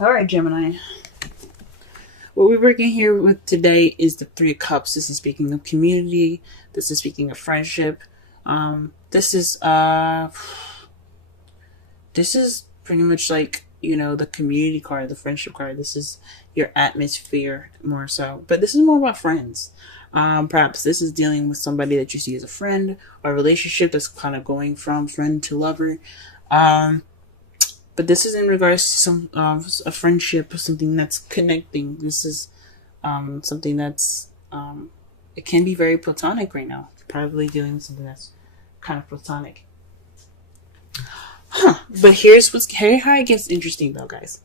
All right, Gemini. What we're working here with today is the Three of Cups. This is speaking of community. This is speaking of friendship. This is pretty much like, the community card, the friendship card. This is your atmosphere more so. But this is more about friends. Perhaps this is dealing with somebody that you see as a friend, or a relationship that's kind of going from friend to lover. But this is in regards to some a friendship, something that's connecting. This is something that's it can be very platonic right now. Probably dealing with something that's kind of platonic. But here's how it gets interesting though, guys.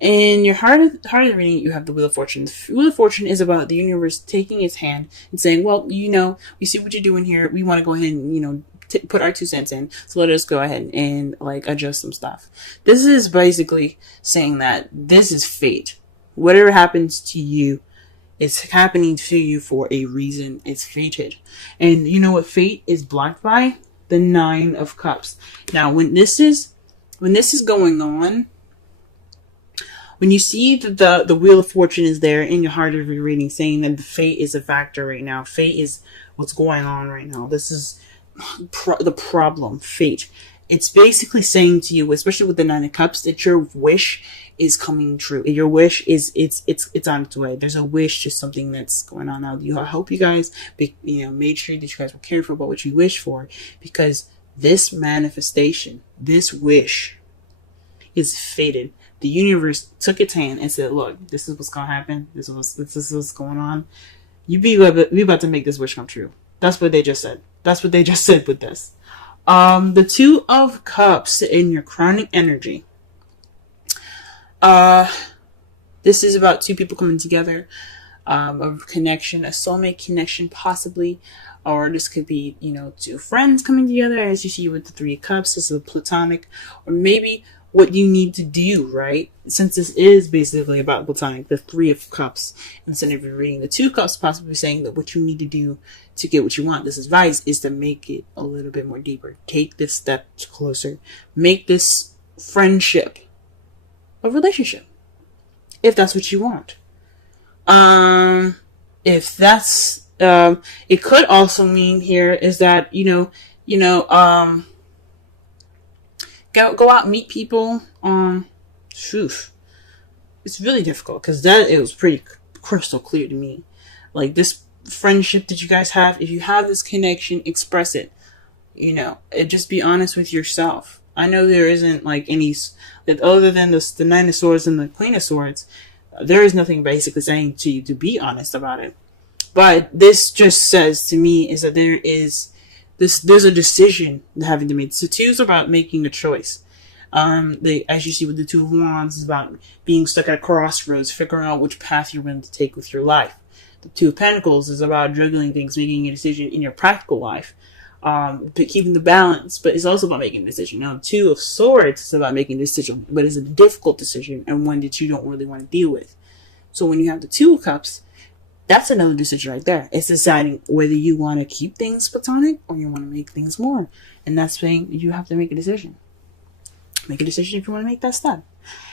In your heart of the reading, you have the Wheel of Fortune. The Wheel of Fortune is about the universe taking its hand and saying, well, we see what you're doing here. We want to go ahead and, put our 2 cents in. So let us go ahead and adjust some stuff. This is basically saying that this is fate. Whatever happens to you, it's happening to you for a reason. It's fated. And you know what fate is blocked by? The 9 of Cups. Now, when this is going on, when you see that the Wheel of Fortune is there in your heart of your reading, saying that the fate is a factor right now. Fate is what's going on right now. This is the problem, fate. It's basically saying to you, especially with the 9 of Cups, that your wish is coming true. Your wish is it's on its way. There's a wish to something that's going on now. I hope you guys made sure that you guys were careful about what you wish for, because this manifestation, this wish, is fated. The universe took its hand and said, look, this is what's going to happen. This is what's going on. We about to make this wish come true. That's what they just said. That's what they just said with this. The 2 of Cups in your crowning energy. This is about 2 people coming together. A connection, a soulmate connection possibly. Or this could be, 2 friends coming together, as you see with the 3 of Cups. This is a platonic. Or maybe what you need to do, right? Since this is basically about platonic, the 3 of Cups, instead of reading the 2 Cups, possibly saying that what you need to do to get what you want, this advice is to make it a little bit more deeper. Take this step closer. Make this friendship a relationship, if that's what you want. If that's, it could also mean here is that, go out and meet people. It's really difficult because it was pretty crystal clear to me. Like this friendship that you guys have, if you have this connection, express it. Just be honest with yourself. I know there isn't any that other than the 9 of Swords and the Queen of Swords. There is nothing basically saying to you to be honest about it. But this just says to me is that there's a decision having to make. So 2 is about making a choice. As you see with the 2 of Wands, is about being stuck at a crossroads, figuring out which path you're going to take with your life. The 2 of Pentacles is about juggling things, making a decision in your practical life, but keeping the balance. But it's also about making a decision. Now, 2 of Swords is about making a decision, but it's a difficult decision and one that you don't really want to deal with. So when you have the 2 of Cups, that's another decision right there. It's deciding whether you want to keep things platonic or you want to make things more. And that's saying you have to make a decision. Make a decision if you want to make that step.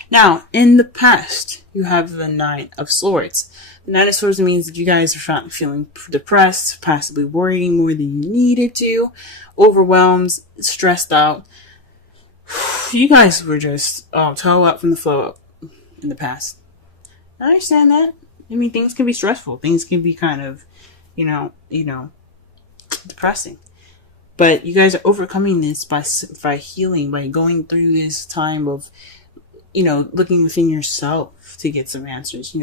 Now, in the past, you have the 9 of Swords. The 9 of Swords means that you guys are feeling depressed, possibly worrying more than you needed to, overwhelmed, stressed out. You guys were just toe up from the flow up in the past. I understand that. I mean, things can be stressful. Things can be kind of, depressing. But you guys are overcoming this by healing, by going through this time of, looking within yourself to get some answers.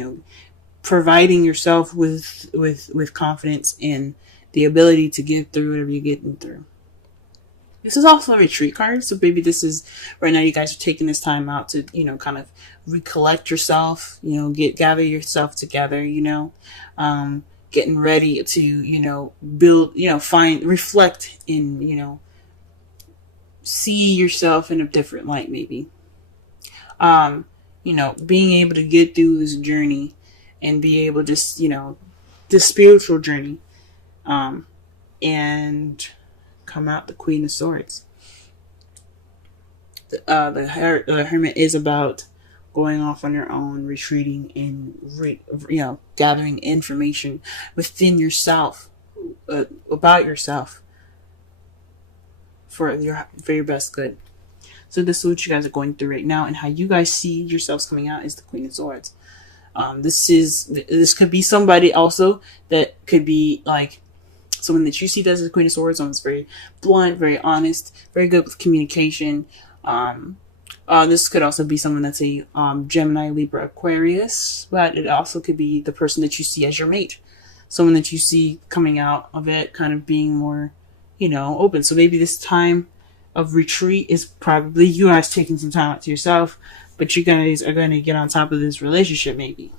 Providing yourself with confidence and the ability to get through whatever you're getting through. This is also a retreat card, so maybe this is right now you guys are taking this time out to, kind of recollect yourself, gather yourself together, getting ready to, build, reflect in, see yourself in a different light, maybe. Being able to get through this journey and be able to just, this spiritual journey, and come out the Queen of Swords. The Hermit is about going off on your own, retreating, and gathering information within yourself, about yourself, for your best good. So this is what you guys are going through right now, and how you guys see yourselves coming out is the Queen of Swords. This could be somebody also that could be like someone that you see as the Queen of Swords. Someone's very blunt, very honest, very good with communication. This could also be someone that's a Gemini, Libra, Aquarius, but it also could be the person that you see as your mate. Someone that you see coming out of it kind of being more, open. So maybe this time of retreat is probably you guys taking some time out to yourself, but you guys are going to get on top of this relationship maybe.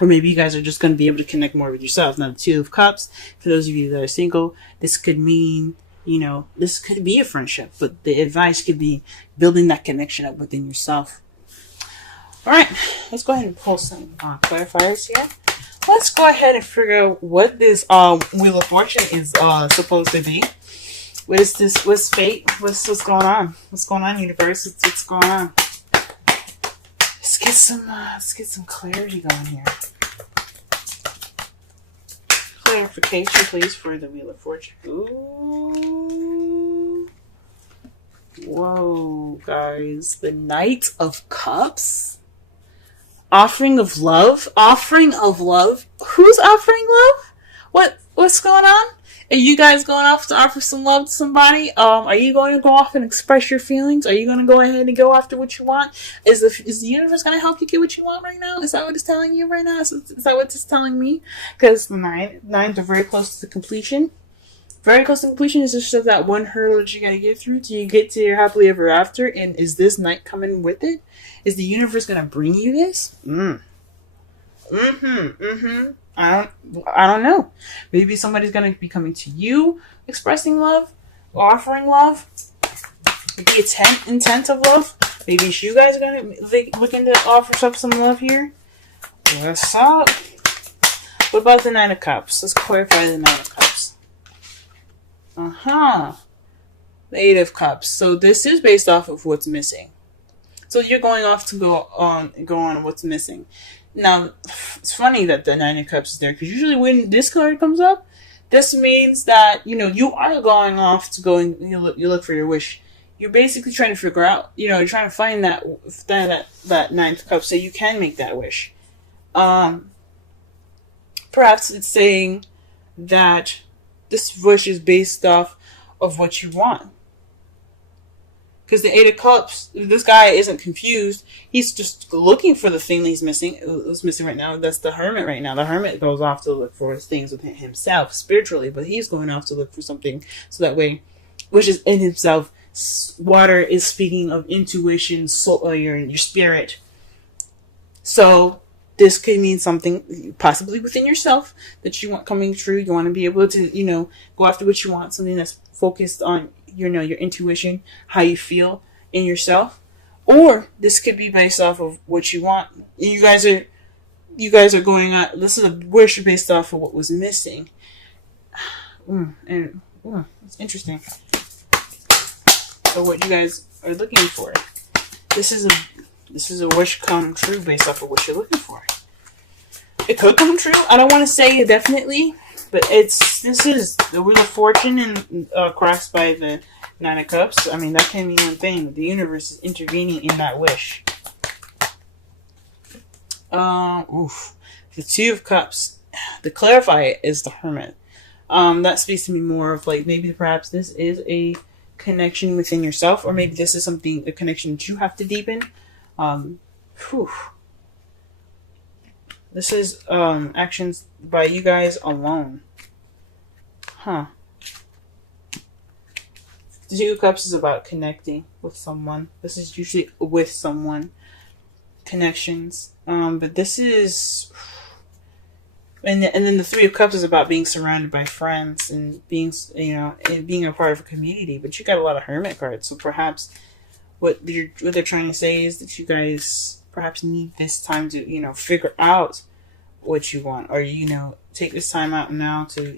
Or maybe you guys are just going to be able to connect more with yourself. Now, the Two of Cups, for those of you that are single, this could mean, this could be a friendship, but the advice could be building that connection up within yourself. All right, let's go ahead and pull some clarifiers here. Let's go ahead and figure out what this Wheel of Fortune is supposed to be. What is this? What's fate? What's going on? What's going on, universe? What's going on? Let's get some clarity going here. Clarification, please, for the Wheel of Fortune. Ooh. Whoa, guys. The Knight of Cups. Offering of love. Offering of love. Who's offering love? What's going on? Are you guys going off to offer some love to somebody? Are you going to go off and express your feelings? Are you going to go ahead and go after what you want? Is the universe going to help you get what you want right now? Is that what it's telling you right now? Is that what it's telling me? Because the nines are very close to completion. Very close to completion. Is just that one hurdle that you got to get through till you get to your happily ever after. And is this night coming with it? Is the universe going to bring you this? I don't know. Maybe somebody's going to be coming to you, expressing love, offering love. The intent of love. Maybe it's you guys are going to looking to offer up some love here. What's up? What about the Nine of Cups? Let's clarify the Nine of Cups. The Eight of Cups. So this is based off of what's missing. So you're going off to go on what's missing. Now, it's funny that the Nine of Cups is there, because usually when this card comes up, this means that, you are going off to go and you look for your wish. You're basically trying to figure out, you're trying to find that Ninth Cup so you can make that wish. Perhaps it's saying that this wish is based off of what you want. Because the Eight of Cups, this guy isn't confused. He's just looking for the thing that he's missing. What's missing right now? That's the Hermit right now. The Hermit goes off to look for things within himself spiritually, but he's going off to look for something so that way, which is in himself. Water is speaking of intuition, soul, your spirit. So this could mean something possibly within yourself that you want coming true. You want to be able to, go after what you want. Something that's focused on your intuition, how you feel in yourself. Or this could be based off of what you want. You guys are going on. This is a wish based off of what was missing. It's interesting. So what you guys are looking for. This is a wish come true based off of what you're looking for. It could come true. I don't want to say definitely, but this is the Wheel of Fortune and crossed by the Nine of Cups. I mean, that can mean one thing. The universe is intervening in that wish. The Two of Cups. To clarify it is the Hermit. That speaks to me more of like maybe perhaps this is a connection within yourself, or maybe this is a connection that you have to deepen. This is actions by you guys alone. The Two of Cups is about connecting with someone. This is usually with someone. Connections. But this is... And then the Three of Cups is about being surrounded by friends and being, and being a part of a community. But you got a lot of Hermit cards. So perhaps what they're trying to say is that you guys perhaps need this time to, figure out what you want. Or, take this time out now to,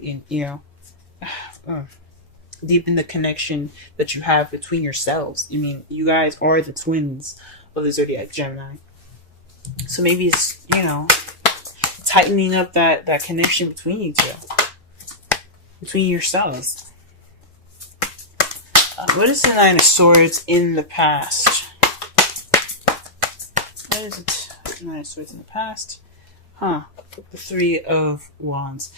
deepen the connection that you have between yourselves. I mean, you guys are the twins of the zodiac Gemini. So maybe it's, tightening up that connection between you two, between yourselves. What is the Nine of Swords in the past? What is it? Nine of Swords in the past? The Three of Wands.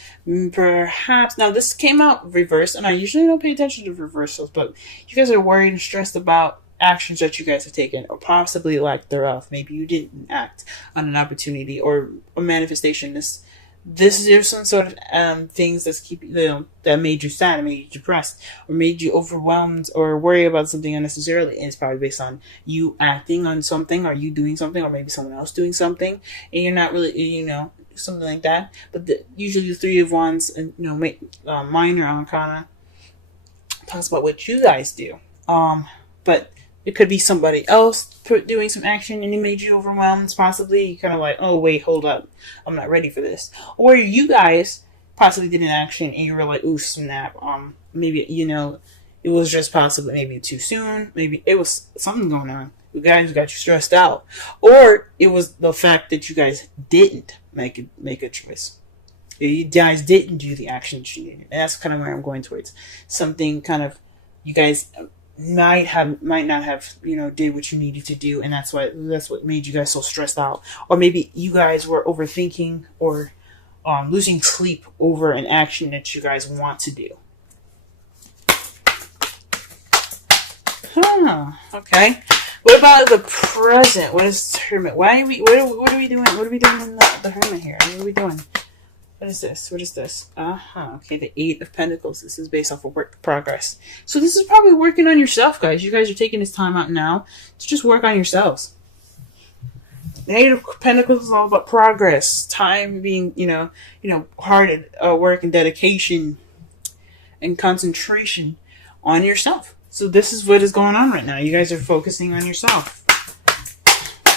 Perhaps, now this came out reversed, and I usually don't pay attention to reversals, but you guys are worried and stressed about actions that you guys have taken, or possibly lack thereof. Maybe you didn't act on an opportunity or a manifestation. This is some sort of things that's that made you sad, made you depressed, or made you overwhelmed, or worry about something unnecessarily. And it's probably based on you acting on something, or you doing something, or maybe someone else doing something, and you're not really, something like that. But usually the Three of Wands and minor arcana talks about what you guys do. But it could be somebody else doing some action and it made you overwhelmed. Possibly you kind of like, oh wait, hold up, I'm not ready for this. Or you guys possibly did an action and you were like, ooh, snap. Maybe it was just possibly maybe too soon. Maybe it was something going on. You guys got you stressed out, or it was the fact that you guys didn't make a choice. You guys didn't do the action that you needed, and that's kind of where I'm going towards. Something kind of you guys might not have did what you needed to do, and that's what made you guys so stressed out. Or maybe you guys were overthinking or losing sleep over an action that you guys want to do. Okay. What about the present? What is Hermit? What are we doing? What are we doing in the Hermit here? What are we doing? What is this? Okay, the Eight of Pentacles. This is based off of work progress. So this is probably working on yourself, guys. You guys are taking this time out now to just work on yourselves. The Eight of Pentacles is all about progress. Time being, hard work and dedication and concentration on yourself. So this is what is going on right now. You guys are focusing on yourself.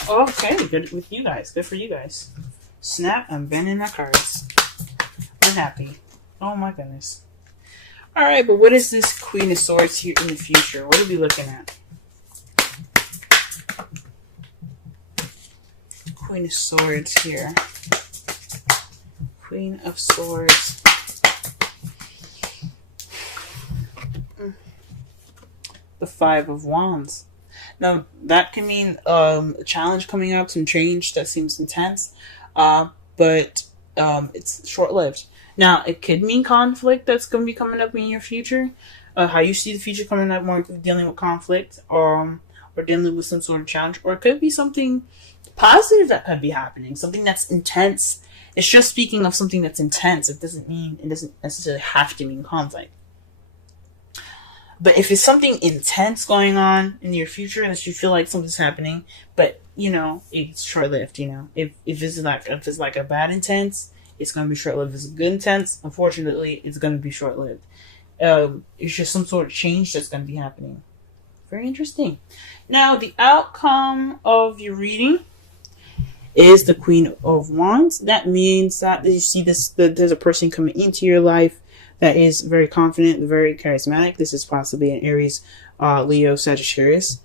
Okay, good with you guys. Good for you guys. Snap, I'm bending my cards. We're happy. Oh my goodness. Alright, but what is this Queen of Swords here in the future? What are we looking at? Queen of Swords here. Queen of Swords. The Five of Wands. Now, that can mean a challenge coming up, some change that seems intense, but it's short-lived. Now, it could mean conflict that's going to be coming up in your future. How you see the future coming up, more dealing with conflict, or dealing with some sort of challenge. Or it could be something positive that could be happening, something that's intense. It's just speaking of something that's intense. It doesn't necessarily have to mean conflict. But if it's something intense going on in your future that you feel like something's happening, but it's short-lived. If it's like a bad intense, it's gonna be short-lived. If it's a good intense, unfortunately, it's gonna be short-lived. It's just some sort of change that's gonna be happening. Very interesting. Now, the outcome of your reading is the Queen of Wands. That means that you see that there's a person coming into your life that is very confident, very charismatic. This is possibly an Aries, Leo, Sagittarius.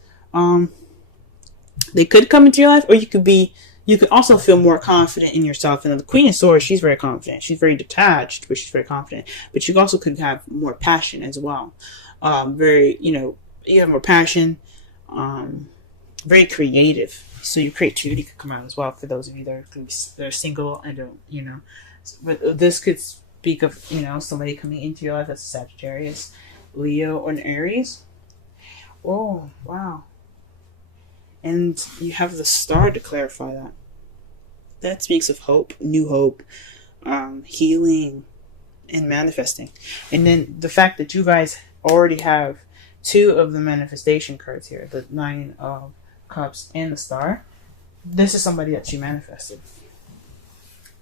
They could come into your life, or you could also feel more confident in yourself. And the Queen of Swords, she's very confident. She's very detached, but she's very confident. But you also could have more passion as well. You have more passion, very creative. So your creativity could come out as well for those of you that are single and don't, But this could speak of, somebody coming into your life that's a Sagittarius, Leo, or an Aries. Oh, wow. And you have the Star to clarify that. That speaks of hope, new hope, healing, and manifesting. And then the fact that you guys already have two of the manifestation cards here, the Nine of Cups and the Star. This is somebody that you manifested.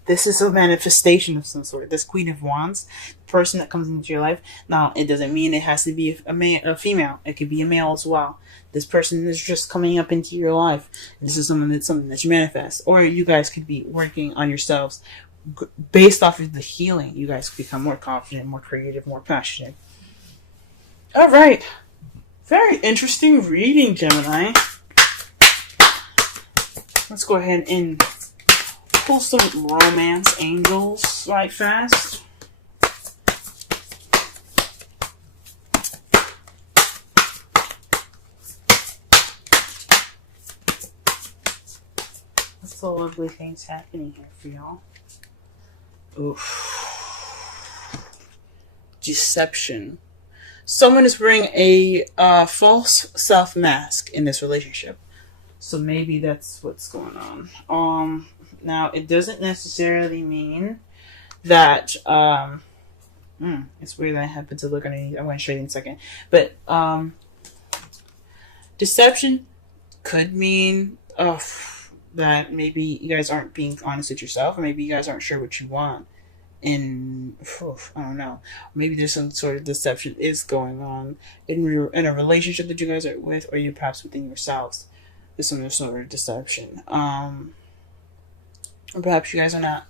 This is a manifestation of some sort. This Queen of Wands, the person that comes into your life. Now, it doesn't mean it has to be a female. It could be a male as well. This person is just coming up into your life. This is something that you manifest. Or you guys could be working on yourselves. Based off of the healing, you guys become more confident, more creative, more passionate. All right. Very interesting reading, Gemini. Let's go ahead and pull some romance angels right fast. What's the lovely things happening here for y'all? Oof. Deception. Someone is wearing a false self mask in this relationship. So maybe that's what's going on. Now it doesn't necessarily mean that it's weird that I happen to look underneath. I'm going to show you in a second. But deception could mean that maybe you guys aren't being honest with yourself, or maybe you guys aren't sure what you want. And I don't know. Maybe there's some sort of deception is going on in a relationship that you guys are with, or you perhaps within yourselves. There's some sort of deception. Or perhaps you guys are not.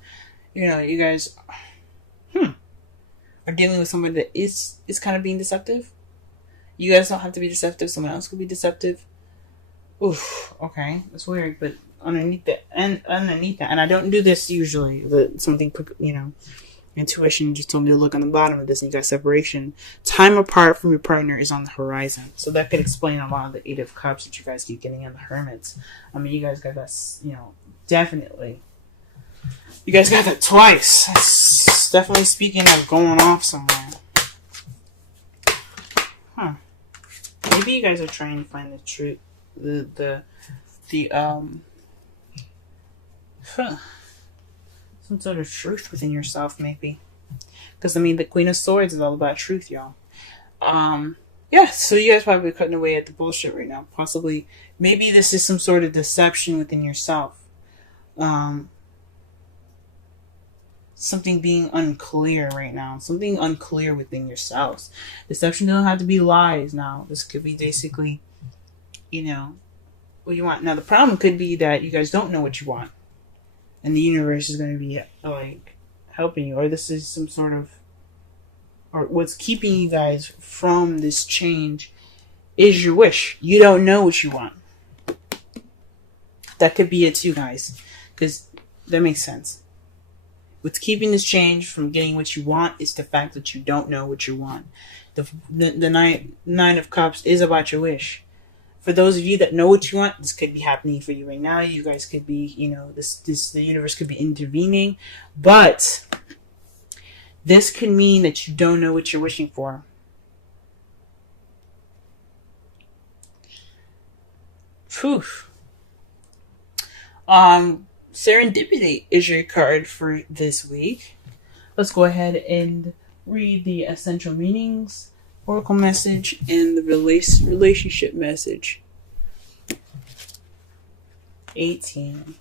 You guys are dealing with someone that is kind of being deceptive. You guys don't have to be deceptive. Someone else could be deceptive. Oof. Okay, that's weird, but underneath that, and I don't do this usually. But something, intuition just told me to look on the bottom of this, and you got separation. Time apart from your partner is on the horizon, so that could explain a lot of the Eight of Cups that you guys keep getting in the Hermits. I mean, you guys got that, definitely. You guys got that twice. That's definitely speaking of going off somewhere. Huh? Maybe you guys are trying to find the truth. Some sort of truth within yourself, maybe. Because, the Queen of Swords is all about truth, y'all. So you guys probably cutting away at the bullshit right now. Possibly, maybe this is some sort of deception within yourself. Something being unclear right now. Something unclear within yourselves. Deception doesn't have to be lies now. This could be basically, what you want. Now, the problem could be that you guys don't know what you want. And the universe is going to be, helping you. Or this is some sort of... Or what's keeping you guys from this change is your wish. You don't know what you want. That could be it too, guys. Because that makes sense. What's keeping this change from getting what you want is the fact that you don't know what you want. The Nine of Cups is about your wish. For those of you that know what you want, this could be happening for you right now. You guys could be, the universe could be intervening. But this could mean that you don't know what you're wishing for. Phew. Serendipity is your card for this week. Let's go ahead and read the essential meanings, oracle message, and the relationship message. 18.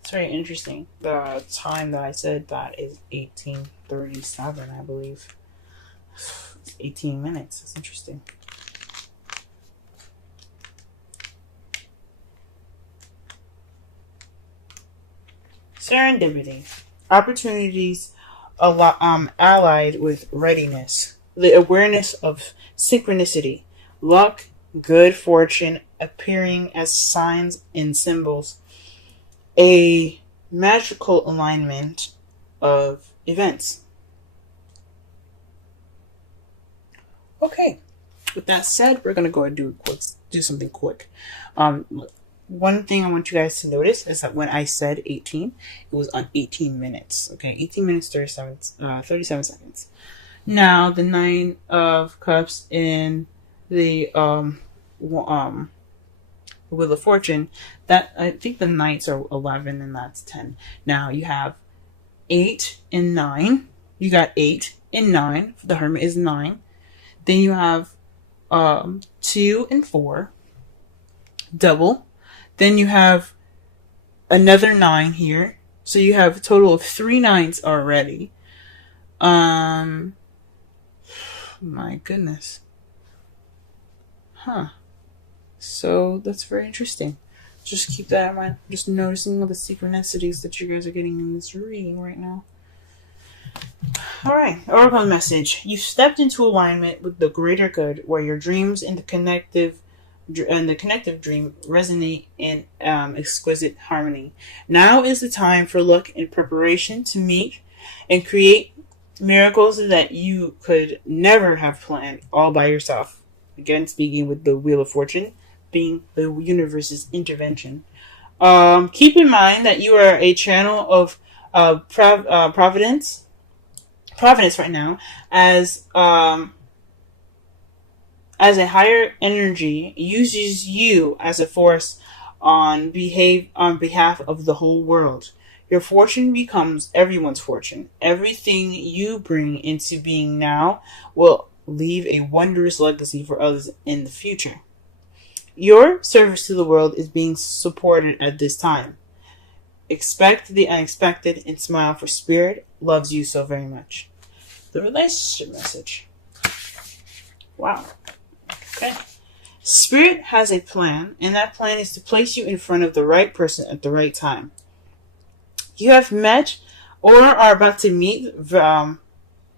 It's very interesting. The time that I said that is 18:37, I believe. It's 18 minutes. That's interesting. Serendipity. Opportunities allied with readiness. The awareness of synchronicity. Luck, good fortune appearing as signs and symbols. A magical alignment of events. Okay. With that said, we're going to go and do something quick. One thing I want you guys to notice is that when I said 18, it was on 18 minutes. Okay, 18 minutes, 37 seconds. Now, the Nine of Cups in the Wheel of Fortune, that I think the Knights are 11 and that's 10. Now, you have 8 and 9. You got 8 and 9. The Hermit is 9. Then you have 2 and 4. Double. Then you have another 9 here. So you have a total of 3 9s already. My goodness. Huh. So that's very interesting. Just keep that in mind. Just noticing all the synchronicities that you guys are getting in this reading right now. Alright, oracle message. You've stepped into alignment with the greater good, where your dreams and the connective and the connective dream resonate in exquisite harmony. Now is the time for luck and preparation to meet and create miracles that you could never have planned all by yourself. Again, speaking with the Wheel of Fortune being the universe's intervention. Keep in mind that you are a channel of providence right now, as a higher energy uses you as a force on behalf of the whole world. Your fortune becomes everyone's fortune. Everything you bring into being now will leave a wondrous legacy for others in the future. Your service to the world is being supported at this time. Expect the unexpected and smile, for Spirit loves you so very much. The relationship message. Wow. Okay. Spirit has a plan, and that plan is to place you in front of the right person at the right time. You have met or are about to meet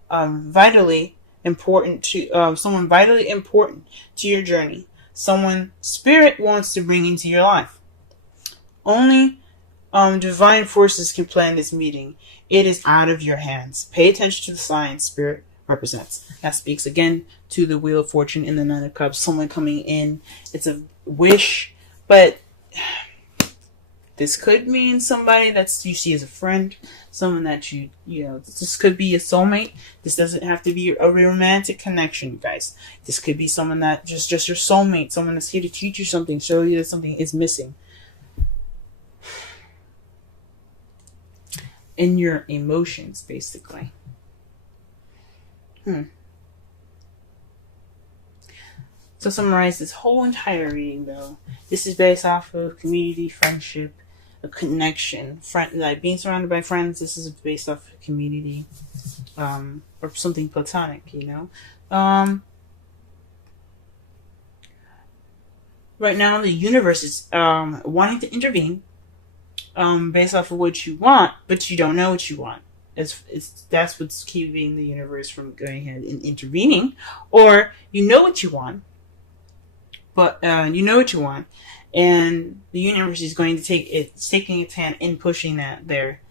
vitally important to someone vitally important to your journey. Someone Spirit wants to bring into your life. Only divine forces can plan this meeting. It is out of your hands. Pay attention to the signs Spirit represents. That speaks again to the Wheel of Fortune in the Nine of Cups. Someone coming in. It's a wish, but this could mean somebody that you see as a friend, someone that you know, this could be a soulmate. This doesn't have to be a romantic connection, guys. This could be someone that just your soulmate, someone that's here to teach you something, show you that something is missing in your emotions, basically. So summarize this whole entire reading, though. This is based off of community, friendship, a connection, like being surrounded by friends. This is based off of community, or something platonic, you know. Right now, the universe is wanting to intervene, based off of what you want, but you don't know what you want. That's what's keeping the universe from going ahead and intervening. Or you know what you want, but and the universe is going to taking its hand in pushing that there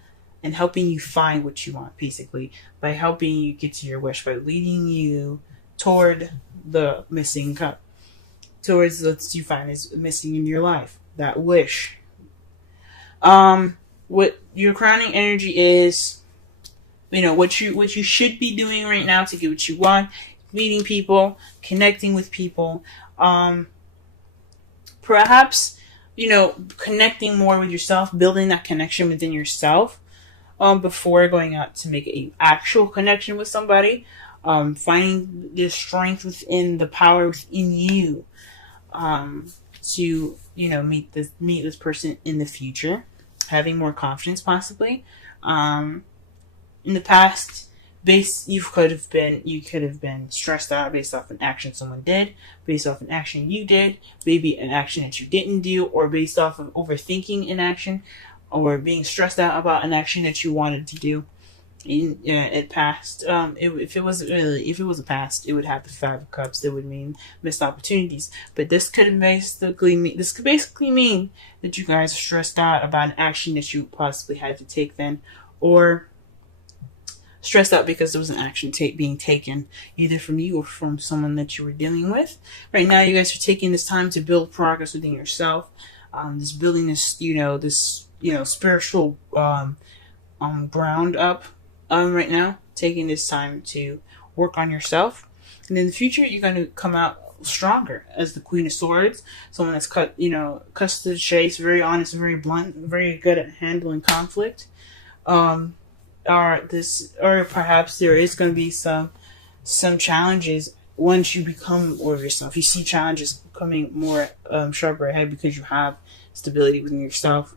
and helping you find what you want, basically, by helping you get to your wish, by leading you toward the missing cup, towards what you find is missing in your life, that wish. What your crowning energy is, you know, what you should be doing right now to get what you want, meeting people, connecting with people, perhaps, you know, connecting more with yourself, building that connection within yourself, before going out to make an actual connection with somebody, finding the strength within, the power within you, to, you know, meet this person in the future, having more confidence, possibly. In the past, you could have been stressed out based off an action someone did, based off an action you did, maybe an action that you didn't do, or based off of overthinking an action, or being stressed out about an action that you wanted to do. It passed. If it was a past, it would have the Five of Cups. That would mean missed opportunities. But this could basically mean that you guys are stressed out about an action that you possibly had to take then, or stressed out because there was an action being taken, either from you or from someone that you were dealing with. Right now, you guys are taking this time to build progress within yourself. Building this spiritual ground up. Right now, taking this time to work on yourself, and in the future, you're going to come out stronger as the Queen of Swords, someone that's cut to the chase, very honest, very blunt, very good at handling conflict. Or perhaps there is going to be some challenges once you become more of yourself. You see challenges coming more sharper ahead because you have stability within yourself.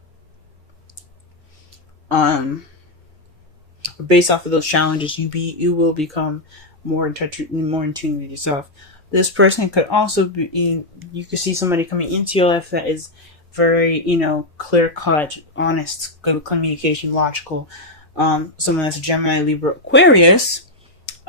Based off of those challenges, you will become more in touch, more in tune with yourself. This person could also be, you could see somebody coming into your life that is very, clear cut, honest, good communication, logical. Someone that's a Gemini, Libra, Aquarius,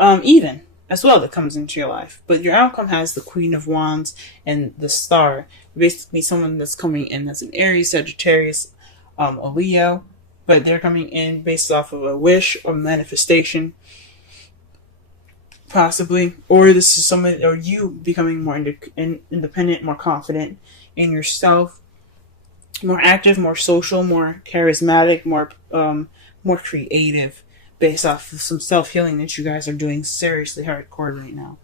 even. as well that comes into your life. But your outcome has the Queen of Wands and the Star. Basically, someone that's coming in as an Aries, Sagittarius, a Leo, but they're coming in based off of a wish or manifestation, possibly. Or this is someone, or you becoming more independent, more confident in yourself, more active, more social, more charismatic, more creative, based off of some self-healing that you guys are doing seriously hardcore right now.